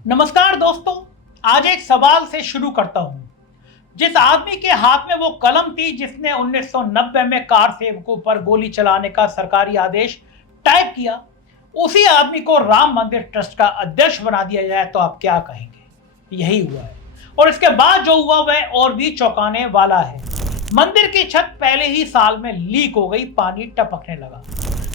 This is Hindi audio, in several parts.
नमस्कार दोस्तों, आज एक सवाल से शुरू करता हूं। जिस आदमी के हाथ में वो कलम थी जिसने 1990 में कार सेवकों पर गोली चलाने का सरकारी आदेश टाइप किया, उसी आदमी को राम मंदिर ट्रस्ट का अध्यक्ष बना दिया जाए तो आप क्या कहेंगे? यही हुआ है और इसके बाद जो हुआ वह और भी चौंकाने वाला है। मंदिर की छत पहले ही साल में लीक हो गई, पानी टपकने लगा।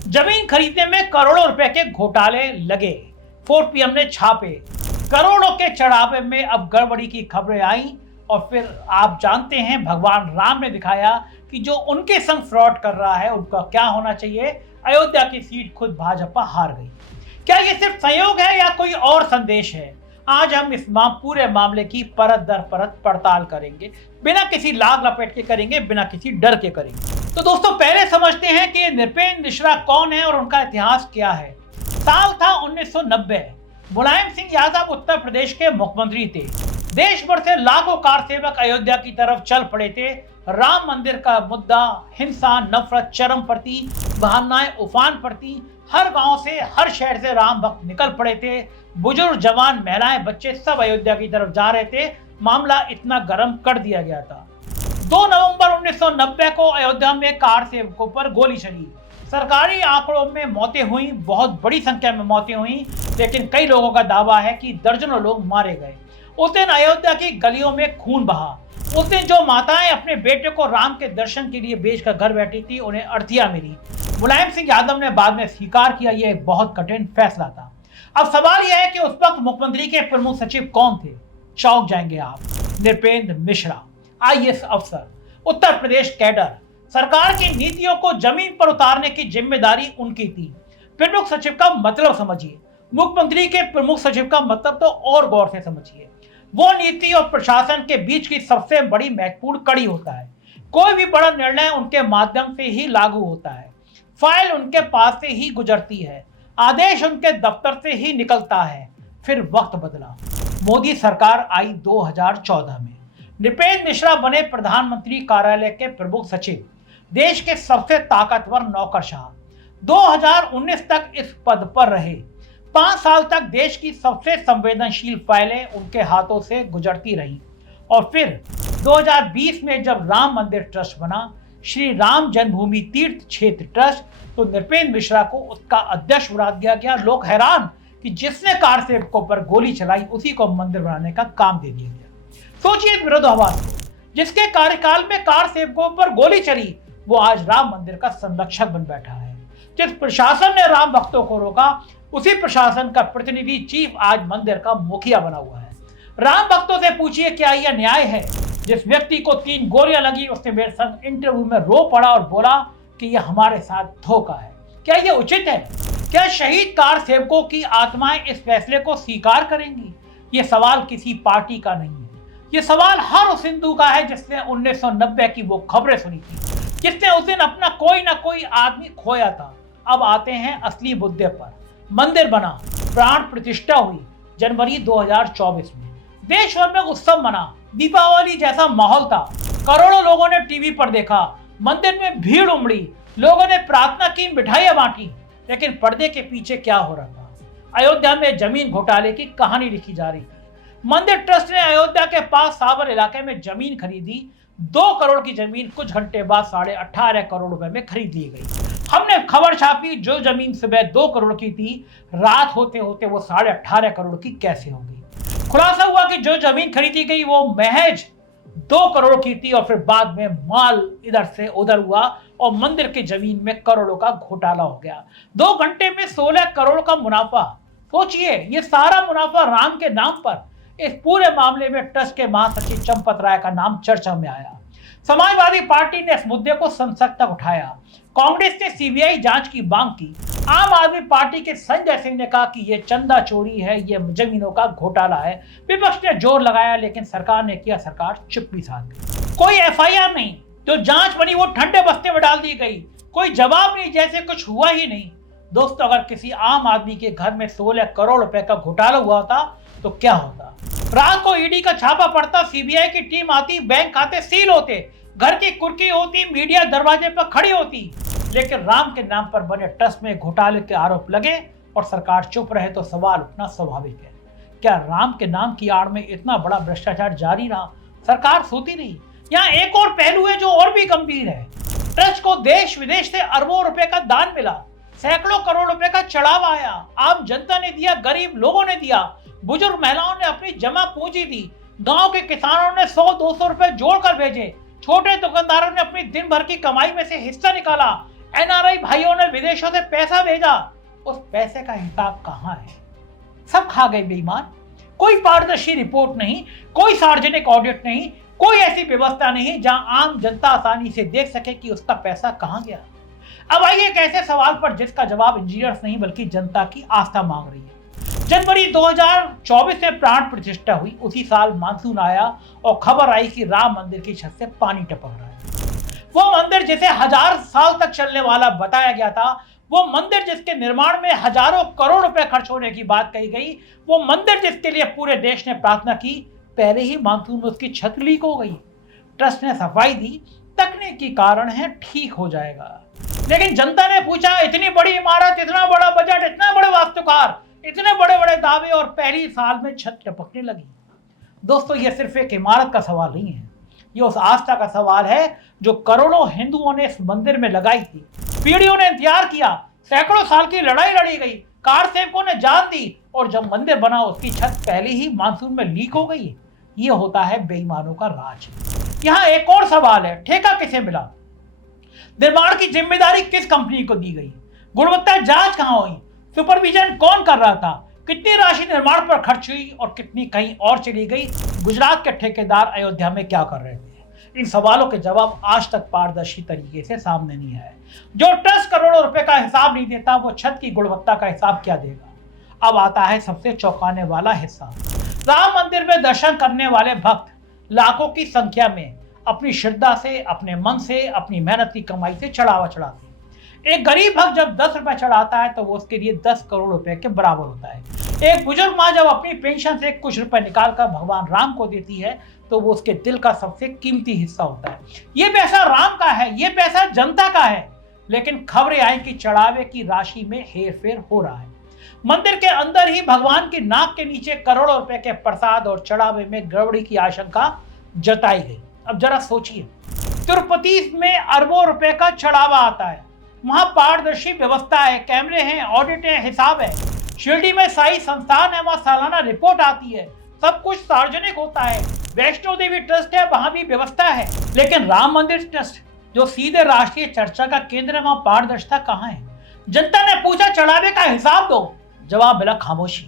जमीन खरीदने में करोड़ों रुपए के घोटाले लगे। 4PM ने छापे, करोड़ों के चढ़ावे में अब गड़बड़ी की खबरें आई और फिर आप जानते हैं भगवान राम ने दिखाया कि जो उनके संग फ्रॉड कर रहा है उनका क्या होना चाहिए। अयोध्या की सीट खुद भाजपा हार गई। क्या ये सिर्फ संयोग है या कोई और संदेश है? आज हम इस पूरे मामले की परत दर परत पड़ताल करेंगे, बिना किसी लाग लपेट के करेंगे, बिना किसी डर के करेंगे। तो दोस्तों, पहले समझते हैं कि नृपेंद्र मिश्रा कौन है और उनका इतिहास क्या है। साल था 1990। मुलायम सिंह यादव उत्तर प्रदेश के मुख्यमंत्री थे। देश भर से लाखों कार सेवक अयोध्या की तरफ चल पड़े थे। राम मंदिर का मुद्दा, हिंसा, नफरत चरम पर थी, बहानाएं उफान पर थी। हर गांव से, हर शहर से राम भक्त निकल पड़े थे। बुजुर्ग, जवान, महिलाएं, बच्चे सब अयोध्या की तरफ जा रहे थे। मामला इतना गर्म कर दिया गया था। 2 नवंबर 1990 को अयोध्या में कार सेवकों पर गोली चली। सरकारी आंकड़ों में मौतें हुई, बहुत बड़ी संख्या में मौतें हुई, लेकिन कई लोगों का दावा है कि दर्जनों लोग मारे गए। उस दिन अयोध्या की गलियों में खून बहा। उस दिन जो माताएं अपने बेटे को राम के दर्शन के लिए बेचकर घर बैठी थी, उन्हें अर्थियां मिली। मुलायम सिंह यादव ने बाद में स्वीकार किया यह एक बहुत कठिन फैसला था। अब सवाल यह है कि उस वक्त मुख्यमंत्री के प्रमुख सचिव कौन थे? चौंक जाएंगे आप। नृपेंद्र मिश्रा, IAS अफसर, उत्तर प्रदेश कैडर। सरकार की नीतियों को जमीन पर उतारने की जिम्मेदारी उनकी थी। प्रमुख सचिव का मतलब समझिए, मुख्यमंत्री के प्रमुख सचिव का मतलब तो और गौर से समझिए। वो नीति और प्रशासन के बीच की सबसे बड़ी महत्वपूर्ण कड़ी होता है। कोई भी बड़ा निर्णय उनके माध्यम से ही लागू होता है। फाइल उनके पास से ही गुजरती है, आदेश उनके दफ्तर से ही निकलता है। फिर वक्त बदला, मोदी सरकार आई 2014 में। नृपेंद्र मिश्रा बने प्रधानमंत्री कार्यालय के प्रमुख सचिव, देश के सबसे ताकतवर नौकरशाह। 2019 तक इस पद पर रहे। 5 साल तक देश की सबसे संवेदनशील फाइलें उनके हाथों से गुजरती रही। और फिर 2020 में जब राम मंदिर ट्रस्ट बना, श्री राम जन्मभूमि तीर्थ क्षेत्र ट्रस्ट, तो नृपेंद्र मिश्रा को उसका अध्यक्ष बना दिया गया। लोग हैरान कि जिसने कार सेवकों पर गोली चलाई उसी को मंदिर बनाने का काम दे दिया गया। सोचिए विरोधाभास को, जिसके कार्यकाल में कार सेवकों पर गोली चली वो आज राम मंदिर का संरक्षक बन बैठा है। जिस प्रशासन ने राम भक्तों को रोका, उसी प्रशासन का प्रतिनिधि चीफ आज मंदिर का मुखिया बना हुआ है। राम भक्तों से पूछिए क्या यह न्याय है? जिस व्यक्ति को 3 गोलियां लगी उसने मेरे संग इंटरव्यू में रो पड़ा और बोला कि यह हमारे साथ धोखा है। क्या यह उचित है? क्या शहीद कार सेवकों की आत्माएं इस फैसले को स्वीकार करेंगी? यह सवाल किसी पार्टी का नहीं है, यह सवाल हर उस हिंदू का है जिसने 1990 की वो खबरें सुनी थी, जिसने उस दिन अपना कोई ना कोई आदमी खोया था। अब आते हैं असली मुद्दे पर। मंदिर बना, प्राण प्रतिष्ठा हुई जनवरी 2024 में। देश भर में उत्सव मना, दीपावली जैसा माहौल था। करोड़ों लोगों ने टीवी पर देखा, मंदिर में भीड़ उमड़ी, लोगों ने प्रार्थना की, मिठाइयां बांटी। लेकिन पर्दे के पीछे क्या हो रहा था? अयोध्या में जमीन घोटाले की कहानी लिखी जा रही थी। मंदिर ट्रस्ट ने अयोध्या के पास साबर इलाके में जमीन खरीदी। 2 करोड़ की जमीन कुछ घंटे बाद 18.5 करोड़ रुपए में खरीद ली गई। हमने खबर छापी, जो जमीन सुबह 2 करोड़ की थी, रात होते होते वो 18.5 करोड़ की कैसे हो गई। खुलासा हुआ कि जो जमीन खरीदी गई वो महज 2 करोड़ की थी और फिर बाद में माल इधर से उधर हुआ और मंदिर की जमीन में करोड़ों का घोटाला हो गया। 2 घंटे में 16 करोड़ का मुनाफा। सोचिए, ये सारा मुनाफा राम के नाम पर। इस पूरे मामले में ट्रस्ट के महासचिव चंपत राय का नाम चर्चा में आया। समाजवादी पार्टी ने इस मुद्दे को संसद तक उठाया। कांग्रेस ने CBI जांच की मांग की। आम आदमी पार्टी के संजय सिंह ने कहा कि यह चंदा चोरी है, यह जमीनों का घोटाला है। विपक्ष ने जोर लगाया, लेकिन सरकार ने किया, सरकार चुप्पी साध गई। कोई FIR नहीं, जो जांच बनी वो ठंडे बस्ते में डाल दी गई। कोई जवाब नहीं, जैसे कुछ हुआ ही नहीं। दोस्तों, अगर किसी आम आदमी के घर में 16 करोड़ रुपए का घोटाला हुआ होता तो क्या होता? रात को ED का छापा पड़ता, CBI की टीम आती, बैंक खाते सील होते, घर की कुर्की होती, मीडिया दरवाजे पर खड़ी होती। लेकिन राम के नाम पर बने ट्रस्ट में घोटाले के आरोप लगे और सरकार चुप रहे तो सवाल उठना स्वाभाविक है। क्या राम के नाम की आड़ में इतना बड़ा भ्रष्टाचार जारी रहा? सरकार सोती नहीं। यहाँ एक और पहलू है जो और भी गंभीर है। ट्रस्ट को देश विदेश से अरबों रुपए का दान मिला, सैकड़ों करोड़ रुपए का चढ़ावा आया, आम जनता ने दिया, गरीब लोगों ने दिया, बुजुर्ग महिलाओं ने अपनी जमा पूंजी दी, गांव के किसानों ने 100-200 रुपए जोड़कर भेजे, छोटे दुकानदारों ने अपनी दिन भर की कमाई में से हिस्सा निकाला, एनआरआई भाइयों ने विदेशों से पैसा भेजा। उस पैसे का हिसाब कहां है? सब खा गए बेईमान। कोई पारदर्शी रिपोर्ट नहीं, कोई सार्वजनिक ऑडिट नहीं, कोई ऐसी व्यवस्था नहीं जहां आम जनता आसानी से देख सके कि उसका पैसा कहां गया। अब आइए एक ऐसे सवाल पर जिसका जवाब इंजीनियर्स नहीं बल्कि जनता की आस्था मांग रही है। जनवरी 2024 में प्राण प्रतिष्ठा हुई, उसी साल मानसून आया और खबर आई कि राम मंदिर की छत से पानी टपक रहा है। वो मंदिर जिसे 1000 साल तक चलने वाला बताया गया था, वो मंदिर जिसके निर्माण में हजारों करोड़ रुपए खर्च होने की बात कही गई, वो मंदिर जिसके लिए पूरे देश ने प्रार्थना की, पहले ही मानसून में उसकी छत लीक हो गई। ट्रस्ट ने सफाई दी, तकनीकी कारण है, ठीक हो जाएगा। लेकिन जनता ने पूछा, इतनी बड़ी इमारत, इतना बड़ा बजट, इतना बड़े वास्तुकार, इतने बड़े बड़े दावे और पहली साल में छत टपकने लगी। दोस्तों, यह सिर्फ एक इमारत का सवाल नहीं है, ये उस आस्था का सवाल है जो करोड़ों हिंदुओं ने इस मंदिर में लगाई थी। पीढ़ियों ने इंतजार किया, सैकड़ों साल की लड़ाई लड़ी गई, कार सेवकों ने जान दी और जब मंदिर बना उसकी छत पहले ही मानसून में लीक हो गई। ये होता है बेईमानों का राज। यहाँ एक और सवाल है, ठेका किसे मिला? निर्माण की जिम्मेदारी किस कंपनी को दी गई? गुणवत्ता जांच कहां हुई? सुपरविजन कौन कर रहा था? कितनी राशि निर्माण पर खर्च हुई और कितनी कहीं और चली गई? गुजरात के ठेकेदार अयोध्या में क्या कर रहे थे? इन सवालों के जवाब आज तक पारदर्शी तरीके से सामने नहीं आए। जो ट्रस्ट करोड़ों रुपए का हिसाब नहीं देता, वो छत की गुणवत्ता का हिसाब क्या देगा? अब आता है सबसे चौंकाने वाला हिस्सा। राम मंदिर में दर्शन करने वाले भक्त लाखों की संख्या में अपनी श्रद्धा से, अपने मन से, अपनी मेहनत की कमाई से चढ़ावा चढ़ाते हैं। एक गरीब भक्त जब 10 रुपए चढ़ाता है तो वो उसके लिए 10 करोड़ रुपए के बराबर होता है। एक बुजुर्ग माँ जब अपनी पेंशन से कुछ रुपए निकालकर भगवान राम को देती है तो वो उसके दिल का सबसे कीमती हिस्सा होता है। ये पैसा राम का है, ये पैसा जनता का है। लेकिन खबरें आई कि चढ़ावे की राशि में हेरफेर हो रहा है। मंदिर के अंदर ही भगवान की नाक के नीचे करोड़ों रुपए के प्रसाद और चढ़ावे में गड़बड़ी की आशंका जताई गई। अब जरा सोचिए, तिरुपति में अरबों रुपए का चढ़ावा आता है, वहां पारदर्शी व्यवस्था है, कैमरे हैं, ऑडिट है, हिसाब है। शिरडी में साई संस्थान है, वहां सालाना रिपोर्ट आती है, सब कुछ सार्वजनिक होता है। वैष्णो देवी ट्रस्ट है, वहां भी व्यवस्था है। लेकिन राम मंदिर ट्रस्ट जो सीधे राष्ट्रीय चर्चा का केंद्र है, वहां पारदर्शिता कहां है? जनता ने पूछा, चढ़ावे का हिसाब दो। जवाब मिला, खामोशी।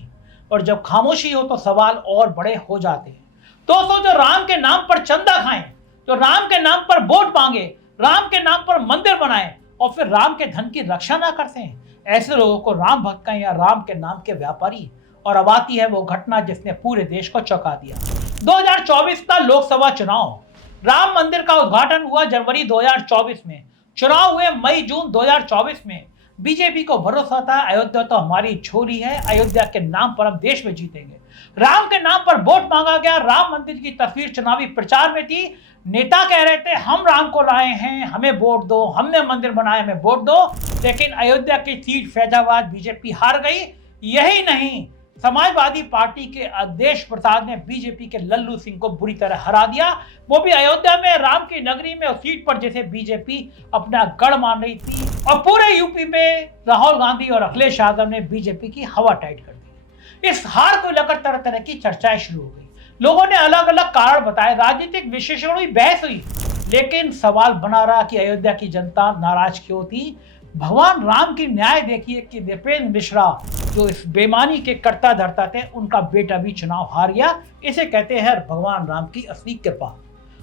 और जब खामोशी हो तो सवाल और बड़े हो जाते हैं। दोस्तों, जो राम के नाम पर चंदा खाएं, जो राम के नाम पर वोट मांगे, राम के नाम पर मंदिर बनाए और फिर राम के धन की रक्षा ना करते हैं, ऐसे लोगों को राम भक्त कहें या राम के नाम के व्यापारी। और अब आती है वो घटना जिसने पूरे देश को चौंका दिया। 2024 का लोकसभा चुनाव। राम मंदिर का उद्घाटन हुआ जनवरी 2024 में, चुनाव हुए मई जून 2024 में। बीजेपी को भरोसा था, अयोध्या तो हमारी छोरी है, अयोध्या के नाम पर हम देश में जीतेंगे। राम के नाम पर वोट मांगा गया। राम मंदिर की तस्वीर चुनावी प्रचार में थी। नेता कह रहे थे, हम राम को लाए हैं, हमें वोट दो, हमने मंदिर बनाया, हमें वोट दो। लेकिन अयोध्या की सीट फैजाबाद बीजेपी हार गई। यही नहीं, समाजवादी पार्टी के अवधेश प्रसाद ने बीजेपी के लल्लू सिंह को बुरी तरह हरा दिया, वो भी अयोध्या में, राम की नगरी में, उस सीट पर जिसे बीजेपी अपना गढ़ मान रही थी। और पूरे यूपी में राहुल गांधी और अखिलेश यादव ने बीजेपी की हवा टाइट कर दी। इस हार को लेकर तरह तरह की चर्चाएं शुरू हो गई। लोगों ने अलग अलग कारण बताए, राजनीतिक विश्लेषण हुई, बहस हुई। लेकिन सवाल बना रहा कि अयोध्या की जनता नाराज क्यों थी? भगवान राम की न्याय देखिए कि नृपेंद्र मिश्रा जो इस बेईमानी के कर्ता धर्ता थे, उनका बेटा भी चुनाव हार गया। इसे कहते हैं भगवान राम की असली कृपा।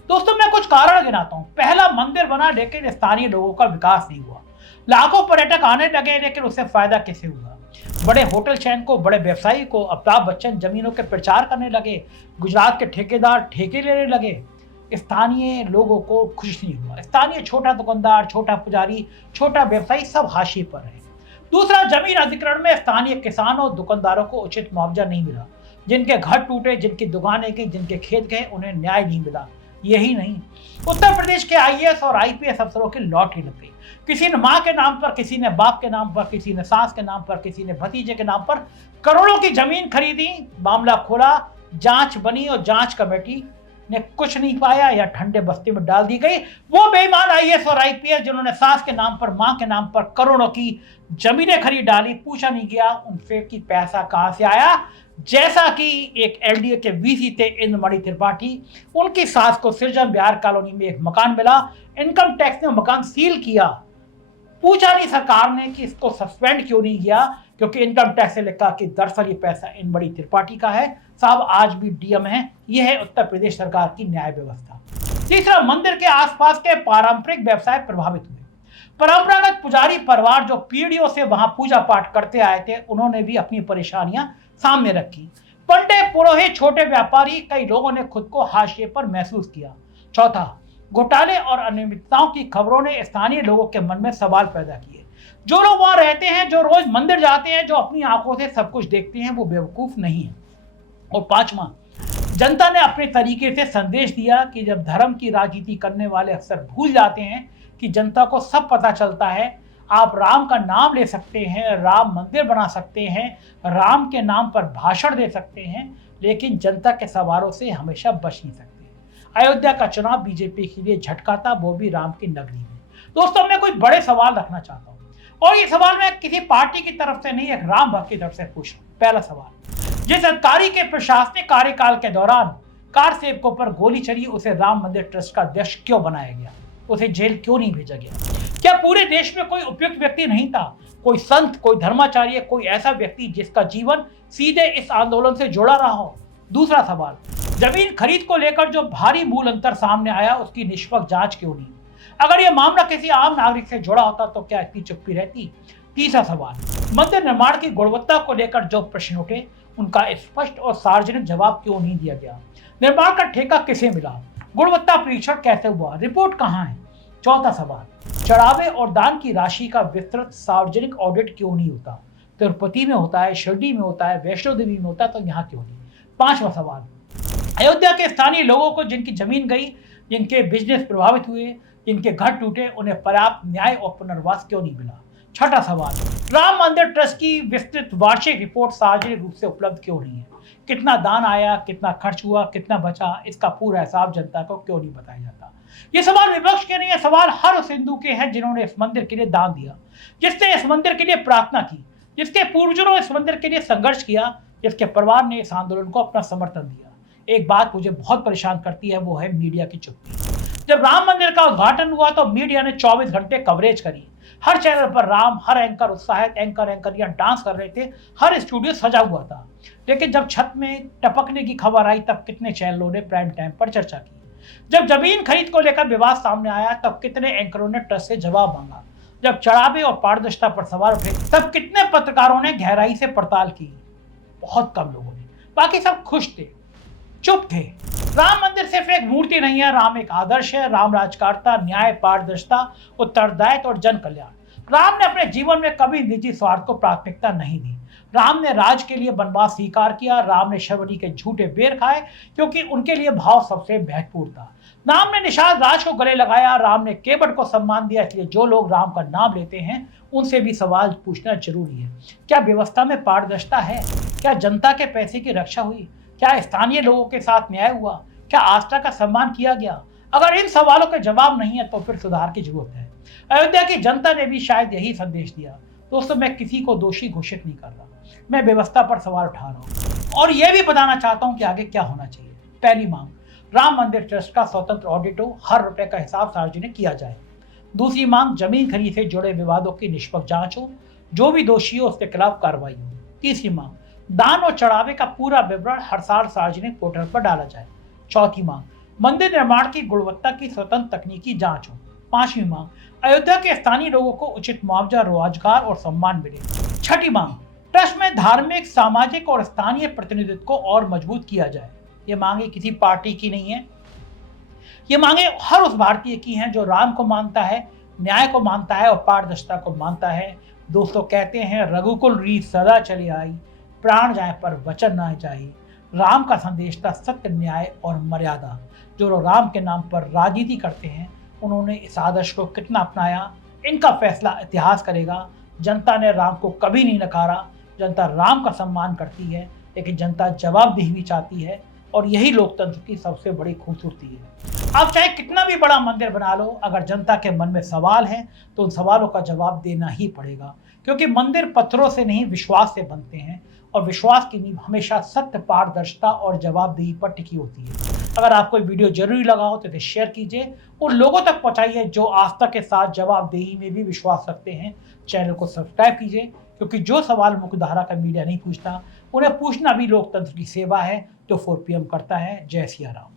दोस्तों, मैं कुछ कारण गिनाता हूँ। पहला, मंदिर बना लेकिन स्थानीय लोगों का विकास नहीं हुआ। लाखों पर्यटक आने लगे लेकिन उससे फायदा कैसे हुआ? बड़े होटल चैन को, बड़े व्यवसायी को अमिताभ बच्चन जमीनों के प्रचार करने लगे, गुजरात के ठेकेदार ठेके लेने लगे, स्थानीय लोगों को खुश नहीं हुआ। स्थानीय छोटा दुकानदार, छोटा पुजारी, छोटा व्यवसायी सब हाशिए पर रहे। दूसरा, जमीन अधिग्रहण में स्थानीय किसानों दुकानदारों को उचित मुआवजा नहीं मिला। जिनके घर टूटे, जिनकी दुकानें गई, जिनके खेत गए, उन्हें न्याय नहीं मिला। यही नहीं, उत्तर प्रदेश के आईएएस और आईपीएस अफसरों की लॉटरी लग गई। किसी ने माँ के नाम पर, किसी ने बाप के नाम पर, किसी ने सास के नाम पर, किसी ने भतीजे के नाम पर करोड़ों की जमीन खरीदी। मामला खोला, जांच बनी और जांच कमेटी ने कुछ नहीं पाया या ठंडे बस्ती में डाल दी गई। वो बेईमान आईएएस और आईपीएस जिन्होंने सास के नाम पर, मां के नाम पर करोड़ों की जमीनें खरीद डाली, पूछा नहीं गया उनसे कि पैसा कहां से आया। जैसा कि एक एलडीए के वीसी थे इंद्रमणि त्रिपाठी, उनकी सास को सृजन बिहार कॉलोनी में एक मकान मिला, इनकम टैक्स ने मकान सील किया। पूछा नहीं सरकार ने कि इसको सस्पेंड क्यों नहीं किया, क्योंकि इनकम टैक्स से लिखा कि दरअसल ये पैसा इंद्रमणि त्रिपाठी का है। साहब आज भी डीएम है। यह है उत्तर प्रदेश सरकार की न्याय व्यवस्था। तीसरा, मंदिर के आसपास के पारंपरिक व्यवसाय प्रभावित हुए। परंपरागत पुजारी परिवार जो पीढ़ियों से वहां पूजा पाठ करते आए थे, उन्होंने भी अपनी परेशानियां सामने रखी। पंडित, पुरोहित, छोटे व्यापारी, कई लोगों ने खुद को हाशिए पर महसूस किया। चौथा, घोटाले और अनियमितताओं की खबरों ने स्थानीय लोगों के मन में सवाल पैदा किए। जो लोग वहां रहते हैं, जो रोज मंदिर जाते हैं, जो अपनी आंखों से सब कुछ देखते हैं, वो बेवकूफ नहीं है। और पांचवा, जनता ने अपने तरीके से संदेश दिया कि जब धर्म की राजनीति करने वाले अक्सर भूल जाते हैं कि जनता को सब पता चलता है। आप राम का नाम ले सकते हैं, राम मंदिर बना सकते हैं, राम के नाम पर भाषण दे सकते हैं, लेकिन जनता के सवालों से हमेशा बच नहीं सकते। अयोध्या का चुनाव बीजेपी के लिए झटका था, वो भी राम की नगरी में। दोस्तों, मैं कुछ बड़े सवाल रखना चाहता हूँ, और ये सवाल मैं किसी पार्टी की तरफ से नहीं, एक राम भक्त की तरफ से पूछ रहा हूँ। पहला सवाल, जिस अधिकारी के प्रशासनिक कार्यकाल के दौरान कार सेवकों पर गोली चली, उसे राम मंदिर ट्रस्ट का अध्यक्ष क्यों बनाया गया? उसे जेल क्यों नहीं भेजा गया? क्या पूरे देश में कोई उपयुक्त व्यक्ति नहीं था? कोई संत, कोई धर्माचार्य, कोई ऐसा व्यक्ति जिसका जीवन सीधे इस आंदोलन से जुड़ा रहा हो? दूसरा सवाल, जमीन खरीद को लेकर जो भारी मूल अंतर सामने आया, उसकी निष्पक्ष जांच क्यों नहीं? अगर यह मामला किसी आम नागरिक से जुड़ा होता तो क्या इतनी चुप्पी रहती? तीसरा सवाल, मंदिर निर्माण की गुणवत्ता को लेकर जो प्रश्न उठे, उनका स्पष्ट और सार्वजनिक जवाब क्यों नहीं दिया गया? निर्माण का ठेका किसे मिला? गुणवत्ता परीक्षण कैसे हुआ? रिपोर्ट कहां है? चौथा सवाल, चढ़ावे और दान की राशि का विस्तृत सार्वजनिक ऑडिट क्यों नहीं होता? तिरुपति में होता है, शिरडी में होता है, वैष्णो देवी में होता है, तो यहाँ क्यों नहीं? पांचवा सवाल, अयोध्या के स्थानीय लोगों को जिनकी जमीन गई, जिनके बिजनेस प्रभावित हुए, जिनके घर टूटे, उन्हें पर्याप्त न्याय और पुनर्वास क्यों नहीं मिला? छठा सवाल, राम मंदिर ट्रस्ट की विस्तृत वार्षिक रिपोर्ट सार्वजनिक रूप से उपलब्ध क्यों नहीं है? कितना दान आया, कितना खर्च हुआ, कितना बचा, इसका पूरा हिसाब जनता को क्यों नहीं बताया जाता? ये सवाल विपक्ष के नहीं है, सवाल हर उस हिंदू के हैं जिन्होंने इस मंदिर के लिए दान दिया, जिसने इस मंदिर के लिए प्रार्थना की, जिसके पूर्वजों ने इस मंदिर के लिए संघर्ष किया, जिसके परिवार ने इस आंदोलन को अपना समर्थन दिया। एक बात मुझे बहुत परेशान करती है, वो है मीडिया की चुप्पी। जब राम मंदिर का उद्घाटन हुआ तो मीडिया ने 24 घंटे कवरेज करी। हर चैनल पर राम, हर एंकर उत्साहित, एंकरियां डांस कर रहे थे, हर स्टूडियो सजा हुआ था। लेकिन जब छत में टपकने की खबर आई, तब कितने चैनलों ने प्राइम टाइम पर चर्चा की? जब जमीन खरीद को लेकर विवाद सामने आया, तब कितने एंकरों ने ट्रस्ट से जवाब मांगा? जब चढ़ावे और पारदर्शिता पर सवाल उठे, तब कितने पत्रकारों ने गहराई से पड़ताल की? बहुत कम लोगों ने। बाकी सब खुश थे, चुप थे। राम मंदिर सिर्फ एक मूर्ति नहीं है, राम एक आदर्श है। राम राजकार्यता, न्याय, पारदर्शिता, उत्तरदायित्व और जन कल्याण। राम ने अपने जीवन में कभी निजी स्वार्थ को प्राथमिकता नहीं दी। राम ने राज के लिए वनवास स्वीकार किया। राम ने शबरी के झूठे बेर खाए, क्योंकि उनके लिए भाव सबसे महत्वपूर्ण था। राम ने निषाद राज को गले लगाया। राम ने केवट को सम्मान दिया। इसलिए जो लोग राम का नाम लेते हैं, उनसे भी सवाल पूछना जरूरी है। क्या व्यवस्था में पारदर्शिता है? क्या जनता के पैसे की रक्षा हुई? क्या स्थानीय लोगों के साथ न्याय हुआ? क्या आस्था का सम्मान किया गया? अगर इन सवालों के जवाब नहीं है, तो फिर सुधार की जरूरत है। अयोध्या की जनता ने भी शायद यही संदेश दिया। दोस्तों, मैं किसी को दोषी घोषित नहीं कर रहा, मैं व्यवस्था पर सवाल उठा रहा हूँ और यह भी बताना चाहता हूँ कि आगे क्या होना चाहिए। पहली मांग, राम मंदिर ट्रस्ट का स्वतंत्र ऑडिट हो, हर रुपए का हिसाब सार्वजनिक किया जाए। दूसरी मांग, जमीन खरीद से जुड़े विवादों की निष्पक्ष जांच हो, जो भी दोषी हो उसके खिलाफ कार्रवाई हो। तीसरी मांग, दान और चढ़ावे का पूरा विवरण हर साल सार्वजनिक पोर्टल पर डाला जाए। चौथी मांग, मंदिर निर्माण की गुणवत्ता की स्वतंत्र तकनीकी जांच हो। पांचवी मांग, अयोध्या के स्थानीय लोगों को उचित मुआवजा, रोजगार और सम्मान मिले। छठी मांग, ट्रस्ट में धार्मिक, सामाजिक और स्थानीय प्रतिनिधित्व को और मजबूत किया जाए। ये मांगे किसी पार्टी की नहीं है, ये मांगे हर उस भारतीय की हैं जो राम को मानता है, न्याय को मानता है और पारदर्शिता को मानता है। दोस्तों, कहते हैं रघुकुल रीत सदा चली आई, प्राण जाए पर वचन ना जाए। राम का संदेश था सत्य, न्याय और मर्यादा। जो लोग राम के नाम पर राजनीति करते हैं, उन्होंने इस आदर्श को कितना अपनाया, इनका फैसला इतिहास करेगा। जनता ने राम को कभी नहीं नकारा, जनता राम का सम्मान करती है, लेकिन जनता जवाबदेही भी चाहती है और यही लोकतंत्र की सबसे बड़ी खूबसूरती है। आप चाहे कितना भी बड़ा मंदिर बना लो, अगर जनता के मन में सवाल हैं तो उन सवालों का जवाब देना ही पड़ेगा, क्योंकि मंदिर पत्थरों से नहीं विश्वास से बनते हैं और विश्वास की नींव हमेशा सत्य, पारदर्शिता और जवाबदेही पर टिकी होती है। अगर आपको ये वीडियो जरूरी लगा हो तो इसे शेयर कीजिए, उन लोगों तक पहुंचाइए जो आस्था के साथ जवाबदेही में भी विश्वास रखते हैं। चैनल को सब्सक्राइब कीजिए, क्योंकि जो सवाल मुख्यधारा का मीडिया नहीं पूछता, उन्हें पूछना भी लोकतंत्र की सेवा है, जो 4 PM करता है। जय सिया राम।